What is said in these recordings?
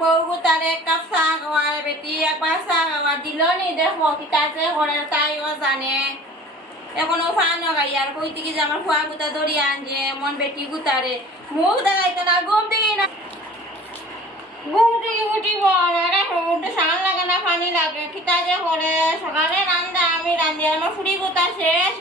বউ তার এক কাপ চা খাওয়া বেটি একবার চা খাওয়া দিল নি দেখো কিতা যে করে তাইও জানে এখনো ফান গাই আর কই থেকে যে আমার ফুয়া গুতা দড়িয়ে আনছে মন বেটি গুতারে মুখ দেখাইতে না ঘুম থেকে না ঘুম থেকে উঠিব উঠে সান লাগে না পানি লাগে কিতা যে করে সকালে রান্দা আমি রান্ধি আমার ফুড়ি গুতা শেষ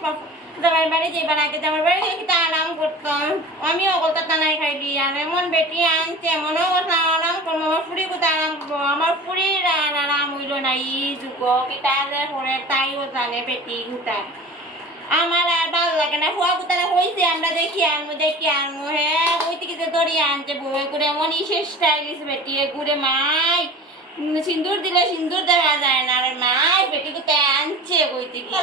জামাই বাড়ি যাইবার আগে জামাই বাড়ি কিতা আরাম করতাম আমিও কলকাতা নাই খাইলি আর এমন বেটি আনছে মনে কথা আরাম করবো আমার ফুড়ি কোথা আরাম করবো আমার ফুড়ির আর আরাম হইল না ই যুগ কিতা যে করে তাইও জানে বেটি কোথা আমার আর ভালো লাগে না ফুয়া কোথায় হয়েছে আমরা দেখি আনবো হ্যাঁ ওই থেকে যে দড়িয়ে আনছে বউয়ে করে এমন ইসে স্টাইলিশ বেটি ঘুরে মাই সিন্দুর দিলে সিন্দুর দেখা যায় না রে মাই বেটি কোথায় আনছে ওই থেকে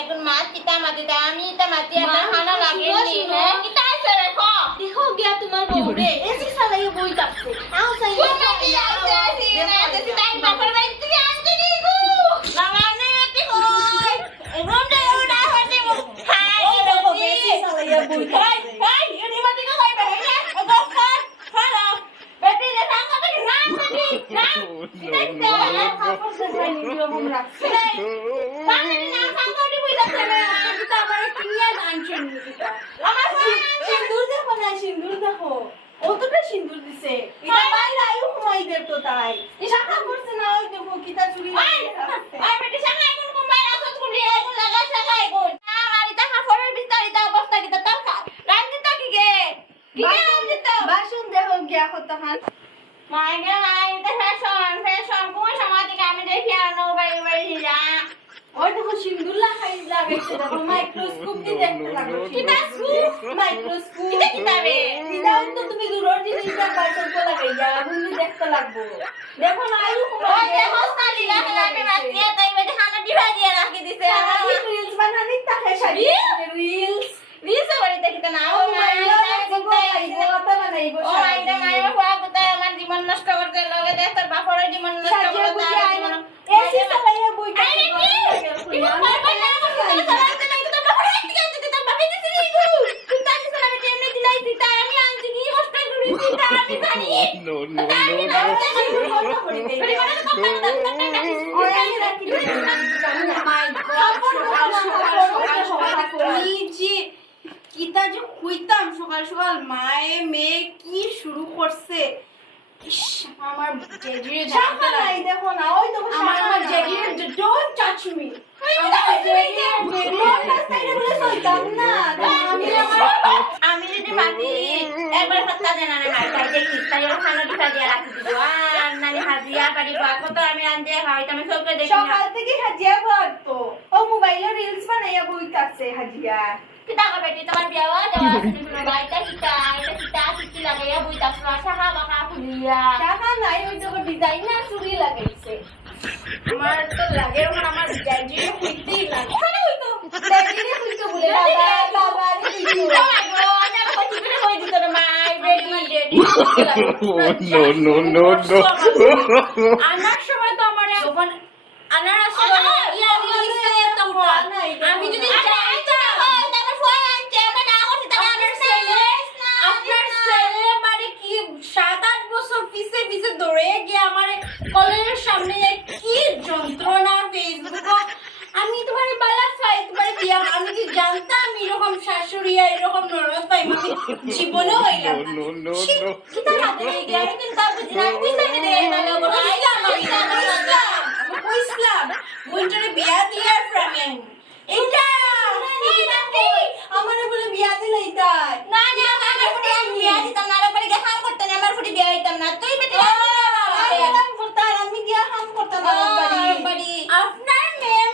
এখন মাছ কিতা মাতি আমি তা মাতি আমার খানা লাগেনি হ্যাঁ কিতা আছে রে কো দেখো গিয়া তোমার বউ রে এসি সালাই বই কাটছে আও সাই তাই বাপের বাড়ি থেকে আনতে নি গো লাগানে এতে কই রুম দে উড়া হতে হাই দেখো এসি সালাই বই কাটছে হাই ইনি মাটি কা কই বেরে না গো ফারা বেটি রে সাঙ্গ তো না বেটি না দেখতে খাপড় সে বইনি দিও বুমরা পানি না সাঙ্গ দি বইলা চলে কিতা আমার কিয়া আনছেন কিতা আমার সিন্দুর দেখো না সিন্দুর দেখো অতটা সিন্দুর দিছে এটা বাইরে আইও ঘুমাই দে তো তাই ইশাকা করছে না ওই দেখো কিতা চুরি আই বেটি সাঙ্গ এখন কুমাই আসত কুলি এখন লাগা সাঙ্গ এখন আর ইতা খাপড়ের বিস্তারিত অবস্থা কিতা তাও রান্দিতা কি গে রান্দিতা বাসন দেখো গিয়া কতখান মাইনে মাইনে ফ্যাশন কোন সময় থেকে আমি দেখি আর নো বাড়ি যা ওই দেখো সিন্দুর লাগাইছে দেখো মাইক্রোস্কোপ দিয়ে দেখতে লাগলো কিতা স্কুপ মাইক্রোস্কোপ কিতা কিতাবে দিদা তো তুমি দূরের জিনিসটা বাইরে তো লাগাইয়া বুঝলি দেখতে লাগবো দেখো না আইও ওই যে হোস্টালি লাগে আমি রাখিয়ে তাই বেটি খানা দিবা দিয়ে রাখি দিছে আমার রিলস বানানি তাকে শাড়ি রিলস রিলস বাড়িতে কিতা না ও ও আইডা মাইরা কোয়া কোতা আমার জীবন নষ্ট করতে লাগে দে তোর বাপরে জীবন নষ্ট করতে এসি চালাইয়া বই No, no, no, কিতা যে হইতাম সকাল সকাল মায়ে মেয়ে কি শুরু করছে আমার জেজিরে জানতে নাই দেখো না ওই তো আমার জেজিরে ডোন্ট টাচ মি আমি যদি মাটি একবার হাতটা দেনা না মাইটা দেখি তাই খানা দিবা দিয়ে রাখি দিব আর নানি হাজিয়া বাড়ি কত আমি আনতে হয় আমি সবকে দেখি সকাল থেকে হাজিয়া করতো ও মোবাইলে রিলস বানাইয়া বইতাছে হাজিয়া কিতা কা বেটি তোমার বিয়াও দেওয়া আছে কোনো বাইটা কিতা এটা কিতা কিতি লাগাইয়া বইতা সাহা বাকা খুলিয়া টাকা নাই ওই তো ডিজাইনার চুরি লাগাইছে আমার তো লাগে ওখানে আমার জেজিরে হইতেই লাগে জেজিরে হইতো বলে বাবা রে no, no, no. আনার সময় তো আমার যখন আনার সময় আমি যদি আপনার ছেলে মানে কি 7-8 বছর পিছে পিছে দৌড়ে গিয়ে আমার কলেজের সামনে কি যন্ত্রণা ফেসবুক আমি তোমার বালা পাই তোমার বিয়া আমি কি জানতাম এরকম শাশুড়ি আর এরকম নরদ পাই আমি জীবনে হইলাম No, no, কিতা হাতে গিয়ে আমি কিন্তু তারপর দিন কইতে দে না বলো ইসলাম বইটারে বিয়া দিয়ে ফ্রামেন এটা আমারে বলে বিয়া দিলাই তাই না না আমার ফুটি বিয়া দিতাম না আর বাড়ি গিয়ে কাম করতে না আমার ফুটি বিয়া দিতাম না তুই বেটি আমি করতাম আমি গিয়া কাম করতাম বাড়ি আপনার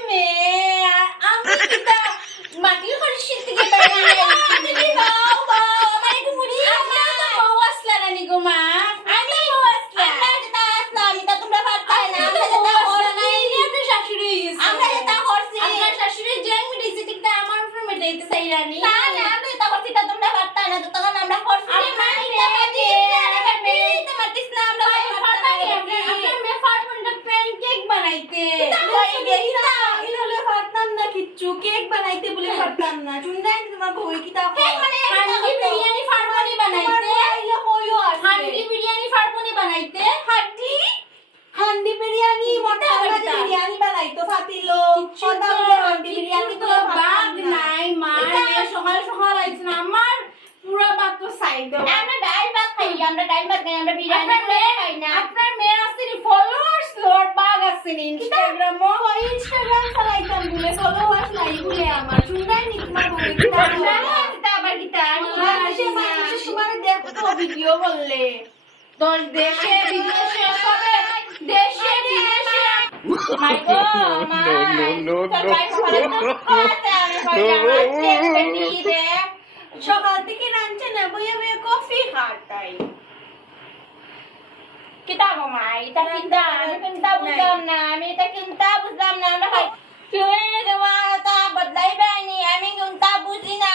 মেয়ে আমি কিতা মাটির ঘরে শীত থেকে বাইরে বাও বাও আমার একটু ফুটি আপনার তো বউ আসলা নানি গো মা আমি আমরা যেটা আসলাম আমি তা তোমরা পারতাই না আমরা যেটা করছি আপনার শাশুড়ি আমরা যেটা করছি আপনার শাশুড়ি জেং মিটাইছে ঠিক তা আমার উপর মিটাইতে চাইরানি না না আমরা যেটা করছি তা তোমরা পারতাই না তো তখন আমরা করছি আপনার মেয়ে ফার্মন্ডা প্যানকেক বানাইতে পারতাম না কিচ্ছু কেক বানাইতে বলে পারতাম না শুনলেন তোমার বউ কিতা হান্ডি বিরিয়ানি ফার্মনি বানাইতে হান্ডি বিরিয়ানি ফার্মনি বানাইতে হান্ডি আমরা টাইম পাস নাই আমরা বিরিয়ানি করে খাই না আপনার মেয়ের আসেনি ফলোয়ার্স লর্ড বাগ আসেনি ইনস্টাগ্রাম ইনস্টাগ্রাম চালাইতাম বলে ফলোয়ার্স নাই বলে আমার শুনলাই নি তোমার বউ কিতা আবার কিতা মানুষের তোমার দেখতো ভিডিও করলে তোর দেশে বিদেশে সবে দেশে বিদেশে মাই গো মা No, no, no, no. সকাল থেকে রাঁধছে না বইয়া বইয়া কফি খাটাই kita mo mai kita buzdam na আমি এটা কিনতা বুঝলাম না আমরা খাই চুয়ে দেওয়া তা বদলাই বানি আমি কিনতা বুঝি না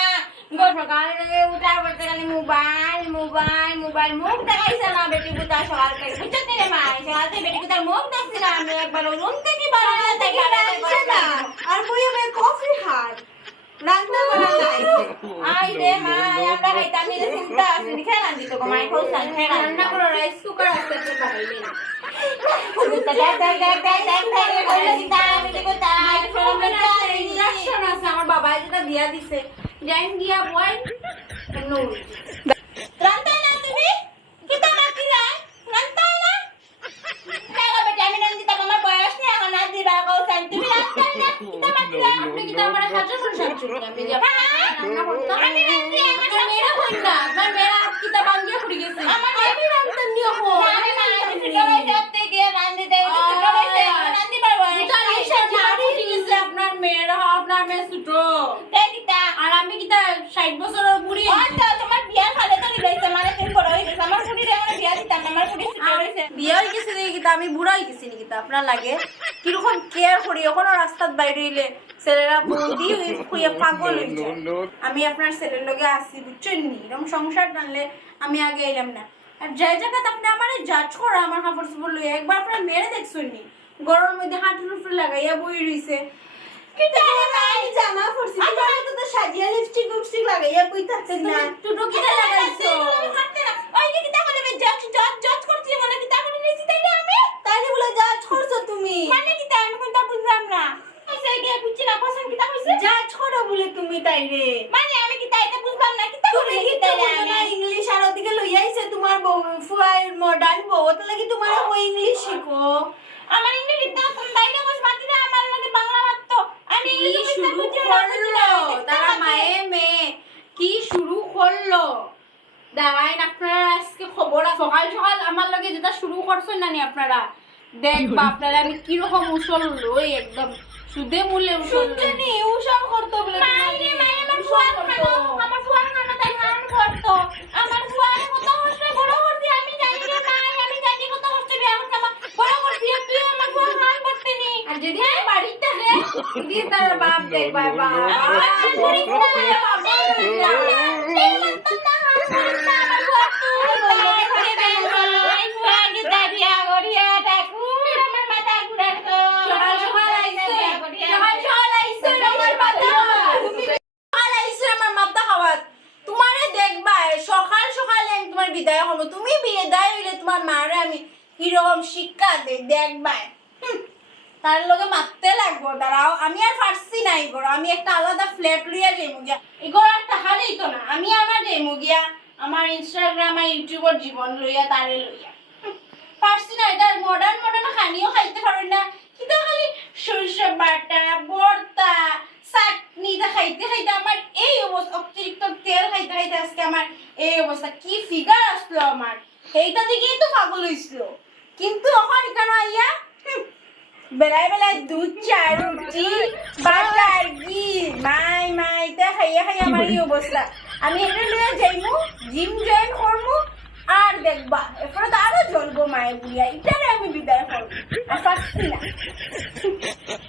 গো সকালে উঠার পর থেকে মোবাইল মুখ দেখাইছে না বেটি বুতা সকাল থেকে বুঝতে রে মা সকালে বেটি বুতার মুখ দেখছি না আমি একবার রুম থেকে বাড়ি থেকে রাঁধছে না আর বইয়া বইয়া কফি খাট রান্না করা নাই আই রে মা আমরা খাইতাম নি চিন্তা আছে নি খেলাম দিত গো মাই কইছাল খেলাম রান্না করা রাইস কুকার আছে তো বাড়াইলে না ইনস্ট্রাকশন আছে আমার বাবা যেটা দিয়া দিছে ডাইন দিয়া বয় নো রান্তাই না তুমি কিতা মাতিলা রান্তাই না দেখো বেটা আমি রান্দিতাম আমার বয়স নেই এখন আর দিবা কইছাল তুমি রান্তাই না কিতা মাতিলা আপনি কি আমার হাজার করে সাহায্য আমি যে রান্না করতাম আমি রান্দি আমার মেয়েরা হই না আমার মেয়েরা কিতা বাঙ্গিয়া পড়ে গেছে আমার আমি রান্না দিও হো আমি না ফিটো হইতে গিয়ে রান্দিতে ফিটো হইতে রান্দি পারবো আপনার মেয়েরা আপনার মেয়ে ছোট তাই কিতা আর আমি কিতা 60 বছরের বুড়ি আচ্ছা তোমার বিয়া খালে তো দিবাইছে মানে তুমি বড় হইছে আমার পুরি রে আমার বিয়া দিতাম আমার পুরি ফিটো হইছে বিয়ে হয়ে গেছে দেখি কিতা আমি বুড়া হয়ে গেছি নাকি তা আপনার লাগে কিরকম কেয়ার করি এখনো রাস্তাত বাইরে হইলে ছেলেরা বৌদি হইয়া পাগল হয়ে যায় আমি আপনার ছেলের লগে আসি বুঝছেন নি এরকম সংসার টানলে আমি আগে এলাম না আর যাই জায়গাতে আপনি আমার জাজ করা আমার কাপড় চোপড় লইয়া একবার আপনার মেরে দেখছেন নি গরমের মধ্যে হাঁটুর উপরে লাগাইয়া বই রইছে কিতা রে মাই জামা পরছি তোমার তো সাজিয়া লিপস্টিক লাগাইয়া কই থাকছে না টুটো কিটা লাগাইছো ওই যে কিতা করে জজ করছিলি মানে কিতা করে নিছি তাই না আমি তাইলে বলে জাজ করছো তুমি মানে কিতা আমি কোনটা বুঝলাম না সেই দিয়ে বুঝছি না কোন কিতা কইছে জাজ করো বলে তুমি তাইরে মানে আমি কিতা এটা বুঝলাম না কিতা করে তুমি নিছি কিতা তাই বলো না আমি ইংলিশ আর ওদিকে লই আইছে তোমার বউ ফুয়ার মডার্ন বউ তো লাগি তোমার ও ইংলিশ শিখো আমার ইংলিশ কিতা কোন দাইরা কইছ মাতি না আমার লাগে বাংলা মাত্র আমি ইংলিশ শুরু বুঝি করলো তারা মায়ে মেয়ে কি শুরু করলো দাঁড়াইন আপনারা আজকে খবর সকাল সকাল আমার লগে যেটা শুরু করছেন না নি আপনারা দেখবা আপনারা আমি কিরকম উসল লই একদম সুদে মূল্যে উসল শুনছনি উশাল করতে বলে মাইরে আমার ফুয়ার খানা তাই খান করতো আমার ফুয়ার কত কষ্ট বড় করছি আমি জানি রে মাই আমি জানি কত কষ্ট বিয়া করতে আমার বড় করছি তুই আমার ফুয়ার খান করতে নি আর যদি বাড়িতে থাকে দিয়ে তার বাপ দেখবা বাপ বিদায় হবো তুমি বিদায় হইলে তোমার মারে আমি কিরকম শিক্ষা দে দেখবাই তার লগে মারতে লাগবো দাঁড়াও আমি আর পারছি না এগোর আমি একটা আলাদা ফ্ল্যাট লইয়া যাইমু গিয়া এগোর আর তাহারেই তো না আমি আমার যাইমু গিয়া আমার ইনস্টাগ্রাম আর ইউটিউবের জীবন লইয়া তারে লইয়া পারছি না এটা মডার্ন খানিও খাইতে পারি না কিন্তু খালি সরিষা বাটা ভর্তা চাটনিটা খাইতে খাইতে আমার এই অবস্থা অতিরিক্ত তেল খাইতে খাইতে আজকে আমার এই অবস্থা কি ফিগার আসলো আমার এইটা দিকেই তো পাগল হইছিল কিন্তু এখন এখানে আইয়া বেলায় দুধ চা রুটি বাটার ঘি মাই তা খাইয়া খাইয়া আমার এই অবস্থা আমি এটা লইয়া যাইমু জিম জয়েন করমু আর দেখবা এরপরে তো আরো জ্বলবো মায়ের বুড়িয়া এটারে আমি বিদায় করবো আর পারছি না